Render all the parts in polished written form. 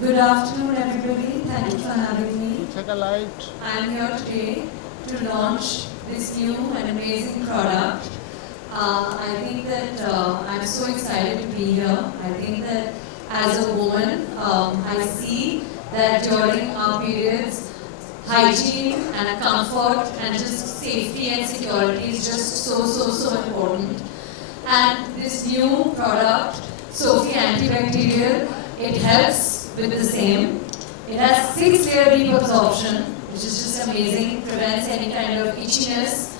Good afternoon, everybody. Thank you for having me. Take a light. I am here today to launch this new and amazing product. I think that I'm so excited to be here. I think that as a woman, I see that during our periods, hygiene and comfort and just safety and security is just so important. And this new product, Sofy antibacterial, it helps with the same. It has 6-layer deep absorption, which is just amazing, prevents any kind of itchiness.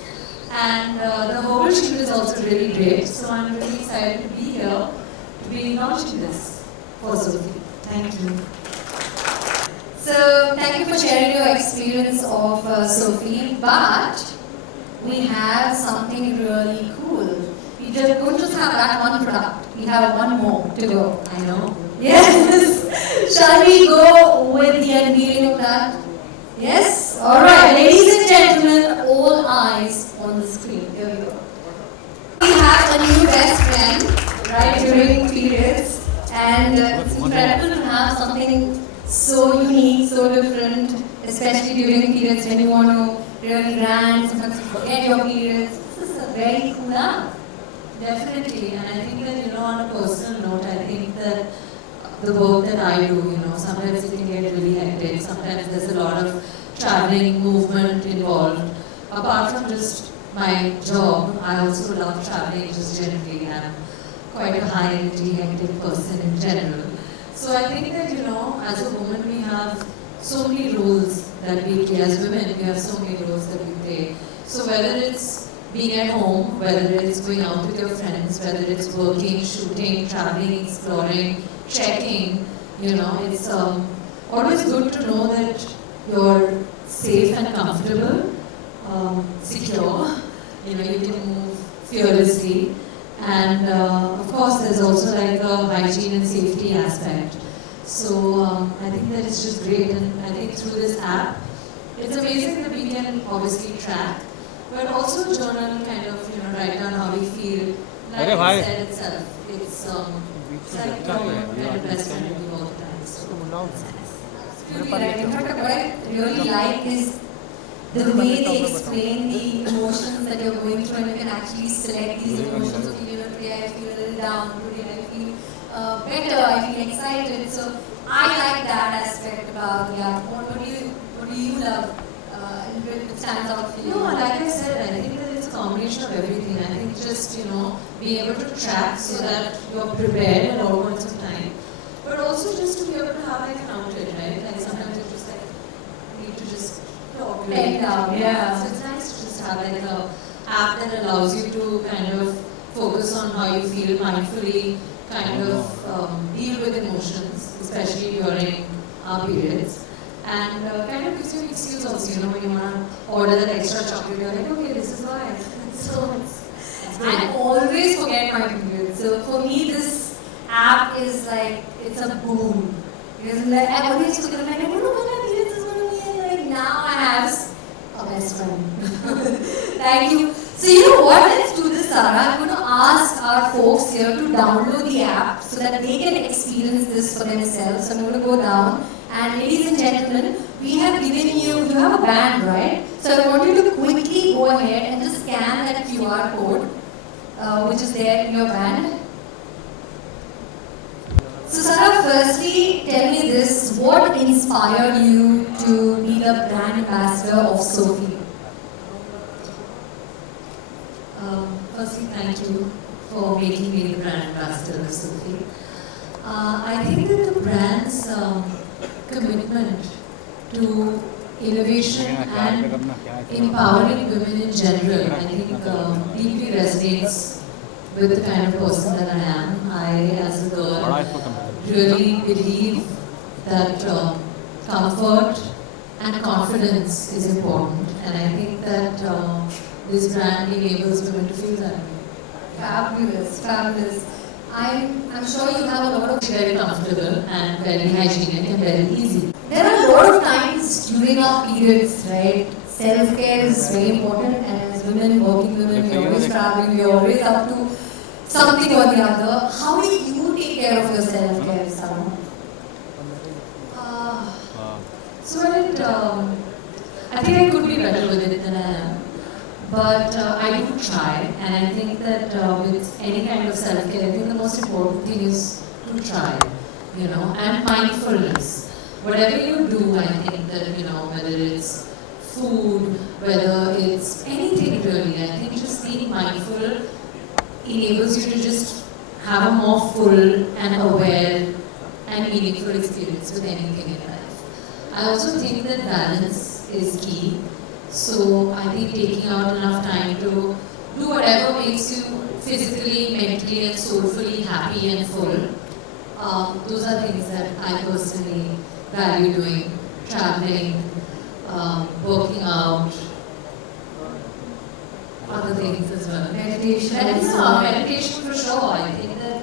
And the whole shield is also really great. So I'm really excited to be here to be launching this for Sofy. Thank you. So thank you for sharing your experience of Sofy, but we have something really cool. We just don't just have that one product. We have one more to go. I know. Yes. Shall we go with the unveiling of that? Yes. All right, ladies and gentlemen, all eyes on the screen. Here we go. We have a new best friend right during periods, and it's incredible to have something so unique, so different, especially during periods when you want to really rant, sometimes you forget your periods. This is a very cool app. Definitely, and I think that, on a personal note, I think that the work that I do, sometimes it can get really hectic, sometimes there's a lot of traveling, movement involved. Apart from just my job, I also love traveling just generally. I'm quite a high energy, hectic person in general. So I think that, as a woman, we have so many roles that we play. As women, we have so many roles that we play. So whether it's being at home, whether it's going out with your friends, whether it's working, shooting, traveling, exploring, trekking, it's always good to know that you're safe and comfortable, secure, you can move fearlessly. And of course, there's also like a hygiene and safety aspect. So I think that it's just great, and I think through this app, it's amazing that we can obviously track, but also journal, kind of, write down how we feel. Like I said itself, it's like kind of best friend with you all the time. So Absolutely right. In fact, what I really like is the way they explain the emotions that you're going through, and you can actually select these emotions. Okay, today I feel a little down, today I feel better, I feel excited. So I like that aspect about the app. What do you love? It stands out for you? No, like I said, I think that it's a combination of everything. I think just, being able to track so that you're prepared at all points of time. But also just to be able to have like an outlet, right? Like sometimes you just need to just talk to it out, yeah. So it's nice to just have like a app that allows you to kind of focus on how you feel mindfully, kind of deal with emotions, especially during our periods. And kind of gives you an excuse also, when you want to order that extra chocolate, you're like, okay, this is why. So it's great. I always forget my periods. So for me, this app is like, it's a boom. Because like, I always used to get like, I don't know when my periods is going to be, and like now I have a best friend. Thank you. So you know what? Let's do this, Sara. I'm going to ask our folks here to download the app so that they can experience this for themselves. So I'm going to go down. And ladies and gentlemen, we have given you have a band, right? So I want you to quickly go ahead and just scan that QR code, which is there in your band. So Sara, firstly, tell me this, what inspired you to be the brand ambassador of Sofy? Firstly, thank you for making me the brand ambassador of Sofy. I think that the brand's commitment to innovation and empowering women in general, I think deeply resonates with the kind of person that I am. I, as a girl, really believe that comfort and confidence is important, and I think that this brand enables women to feel that way. Fabulous, fabulous. I'm sure you have a lot of... Very comfortable and very hygienic and very easy. There are a lot of times during our periods, right? Self-care is very important, and as women, working women, we're always traveling, we're always up to something or the other. How do you take care of your self-care, Sara? I think I could be better with it than I am. But I do try, and I think that with any kind of self-care, I think the most important thing is to try, and mindfulness. Whatever you do, I think that, whether it's food, whether it's anything really, I think just being mindful enables you to just have a more full and aware and meaningful experience with anything in life. I also think that balance is key. So I think taking out enough time to do whatever makes you physically, mentally and soulfully happy and full. Those are things that I personally value doing. Traveling, working out, other things as well. Meditation. Meditation for sure. I think that,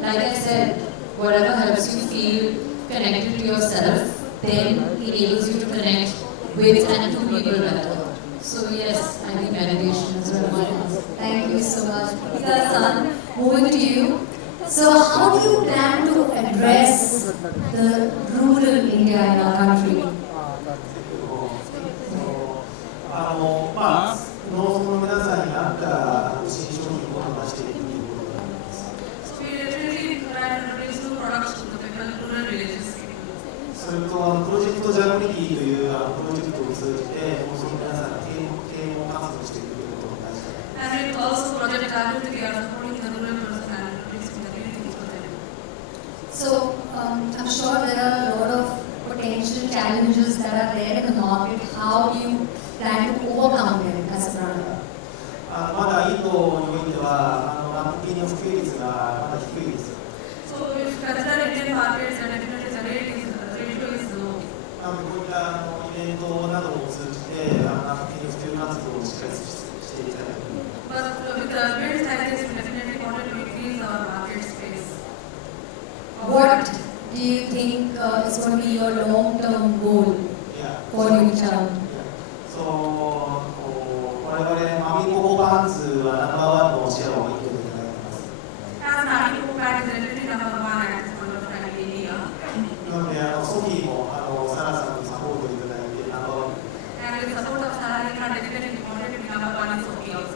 like I said, whatever helps you feel connected to yourself, then enables you to connect with and to people better. So yes, I think meditation is one of my things. Thank you so much. Ika-san, moving to you. So how do you plan to address the rural India in our country? 農村の皆さんに合った新商品を出していくということだと思います。それとプロジェクトジャグリティというプロジェクトを通じて農村の皆さんが啓蒙活動していくということが大事だ。So I'm sure there are a lot of potential challenges that are there in the market. How do you plan to overcome them as a brand? まだインドにおいてはナプキンの普及率がまだ低いです。So if consider Indian markets, then definitely the ratio is low. こういったイベントなどを通じてナプキンの普及活動をしっかりしていきたいと思います。But with the events like this, we definitely wanted to increase our market space. What do you think is going to be your long-term goal for your child? 我々マミココパンツはナンバーワンのシェアを一挙でいただいています。As Mami Coco Pant is definitely number one at this point of time in India. なのでソフィーもサラさんのサポートをいただいてナンバーワン。And with the support of Sara, we can definitely wanted to be number one in Sofy also.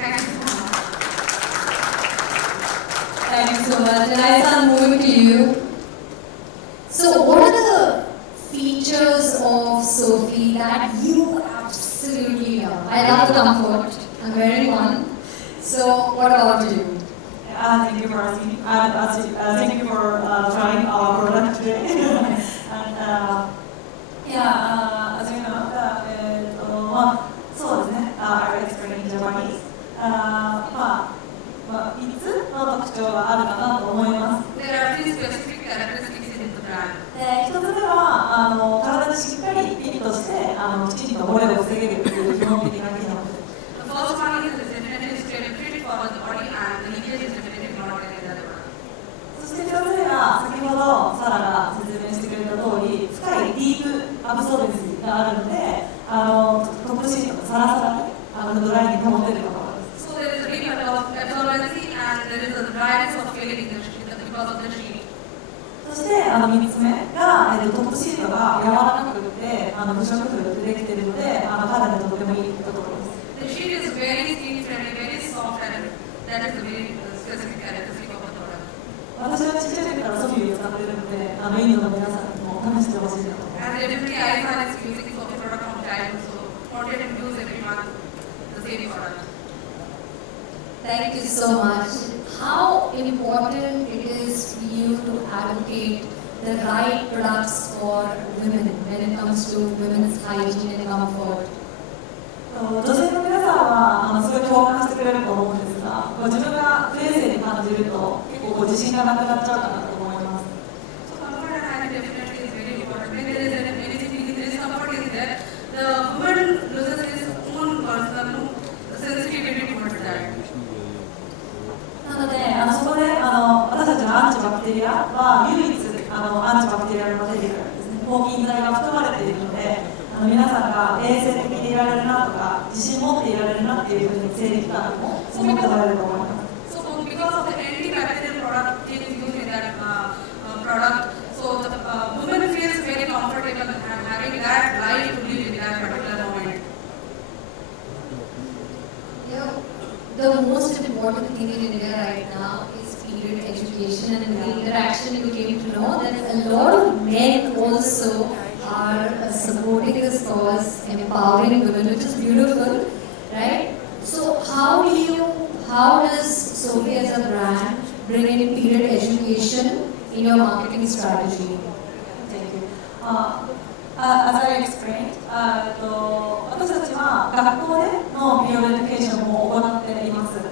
Thank you so much. Thank you so much. And I'm moving to you. So what are the features of Sofy that you absolutely love? I love the comfort. I'm wearing one. So what about you? Thank you for asking. Thank you for trying our product today. And as you know, そうですね。I will explain in Japanese. 3つの特徴があるかなと思います。There are three specific characteristics in the brand. 1つ目は体にしっかりフィットしてきちんと漏れを防げるという基本的な機能です。The first one is definitely fit for the body and the leakage is definitely not in the brand. そして2つ目は先ほどサラが説明してくれた通り深いディープアブソルベンスがあるのでトップシートがサラサラにドライに保てるところです。So there is a deep absorbency and there is a dryness of feeling because of the sheet. そして3つ目が、トップシートが柔らかくて不織布でできているので肌にとってもいいところです。The sheet is very skin friendly, very soft and that is a very specific characteristic of the product. 私はちっちゃい時からソフィーを使っているのでインドの皆さんにも試してほしいなと思います。And definitely I is using Sofy product from childhood, so wanted to use every month the same product. Thank you so much. How important it is for you to advocate the right products for women when it comes to women's hygiene and comfort? 女性の皆さんはすごい共感してくれると思うんですが、自分が不衛生に感じると結構自信がなくなっちゃうかなと思います。So comfort and hygiene definitely is very important. When there is anything, there is comfort is there. The woman loses his own personal sensitivity towards that. なので、そこで私たちのアンチバクテリアは唯一アンチバクテリアのマテリアルですね、抗菌剤が含まれているので、皆さんが衛生的でいられるなとか、自信持っていられるなっていうふうに生理期間も思ってもらえると思います。So because of the antibacterial product is used in that product, so the woman feels very comfortable and having conversation and the interaction, you came to know that a lot of men also are supporting this cause, empowering women, which is beautiful, right? So how does Sofy as a brand bring in period education in your marketing strategy? Thank you. As I explained, 私たちは学校でのピリオドエデュケーションも行っています。And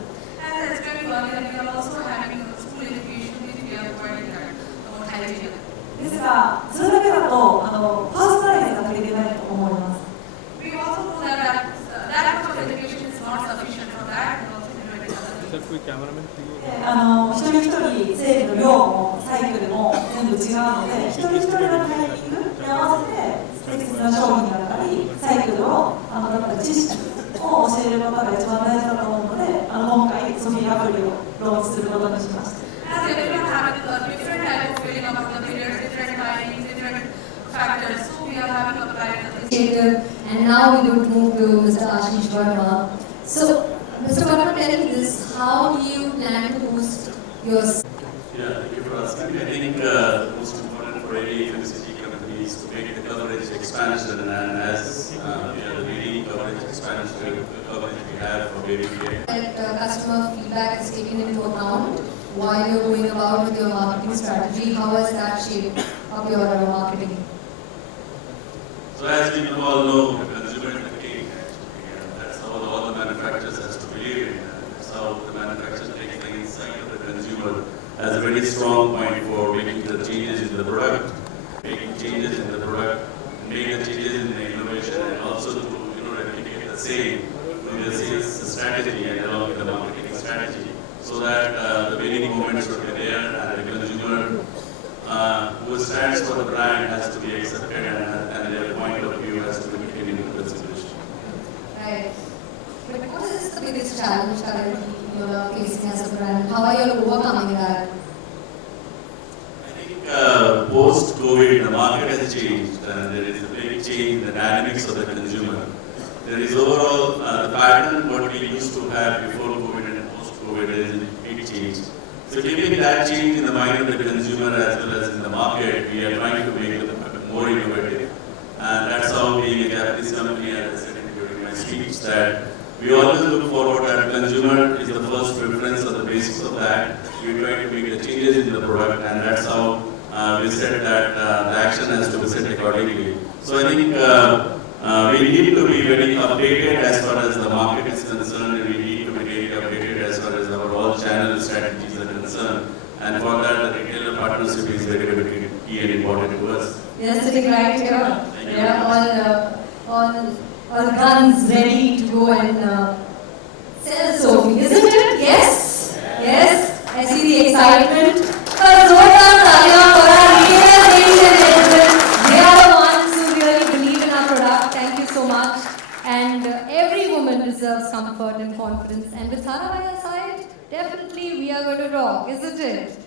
that's very well, and we are also having a school education which we are providing that about hygiene. ですが、それだけだとパーソナライズが足りてないと思います。We also know that that much of education is not sufficient for that, and also implementing other things. 一人一人生理の量もサイクルも全部違うので、一人一人のタイミングに合わせて適切な商品だったりサイクルをだったり知識を教えることが一番大事だと思うので、今回ソフィーアプリをローンチすることにしました。As everyone having a different type of feeling about the periods, different timings, different factors, so we are having applied this. And now we would move to Mr. Ashish Verma. So, Mr. Verma, tell me this, how do you plan to boost your... Yeah, thank you for asking. I think the most important for any FMCG company is to make the coverage expansion, and as we are the leading coverage expansion coverage we have for baby care. That customer feedback is taken into account while you're going about with your marketing strategy. How has that shaped up your marketing? So as we all know, the consumer is the king actually, and that's how all the manufacturers has to believe in. That's how the manufacturer takes the insight of the consumer as a very strong point for making the changes in the product, making changes in the product, making the changes in the innovation, and also to replicate the same with the sales strategy and along with the marketing strategy, so that the winning moment should be there and the consumer who stands for the brand has to be accepted and their point of view has to be taken into consideration. Right. But what is the biggest challenge currently you're facing as a brand? How are you overcoming that? I think post-COVID, the market has changed and there is a big change in the dynamics of the consumer. There is overall the pattern what we used to have before COVID and post-COVID, there is a big change. So keeping that change in the mind of the consumer as well as in the market, we are trying to make it more innovative. And that's how being a Japanese company, as I said during my speech, that we always look forward that consumer is the first preference or the basis of that. We try to make the changes in the product, and that's how we said that the action has to be set accordingly. So I think we need to be very updated as far as the market is concerned, and we need to be very updated as far as our all channel strategies are concerned. And for that, the retailer partnership is very, very key and important to us. Yes, sitting right here. Yeah, all guns ready to go and sell Sofy, isn't it? Yes? Yes. I see the excitement. They are the ones who really believe in our product. Thank you so much. And every woman deserves comfort and confidence. And with Sara by your side, definitely we are going to rock, isn't it?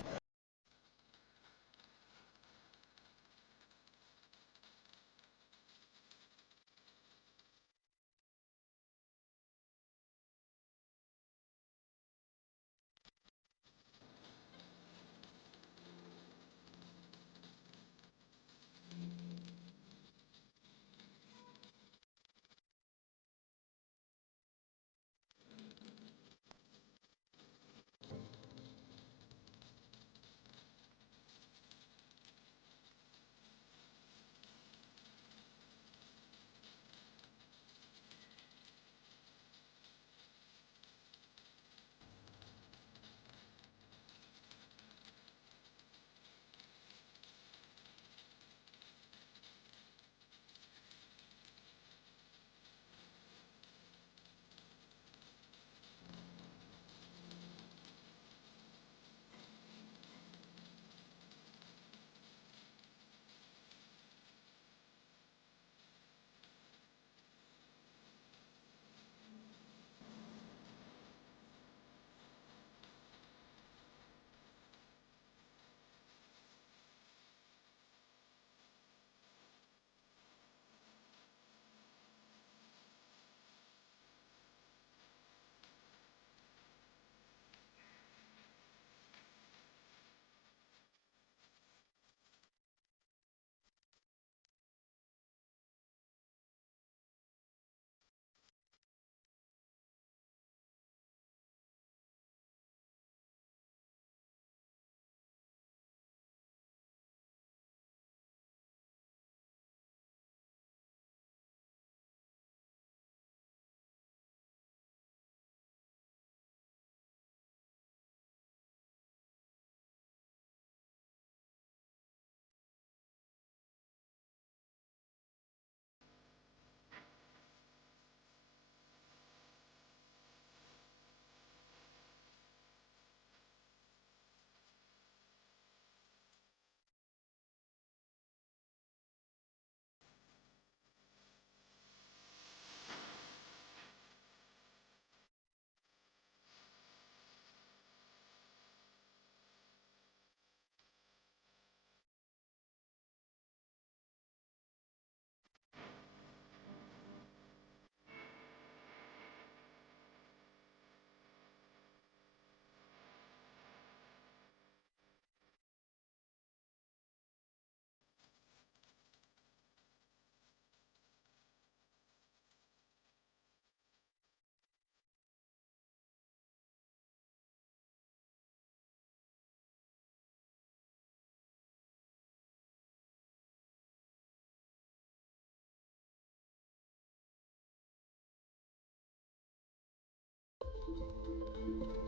you.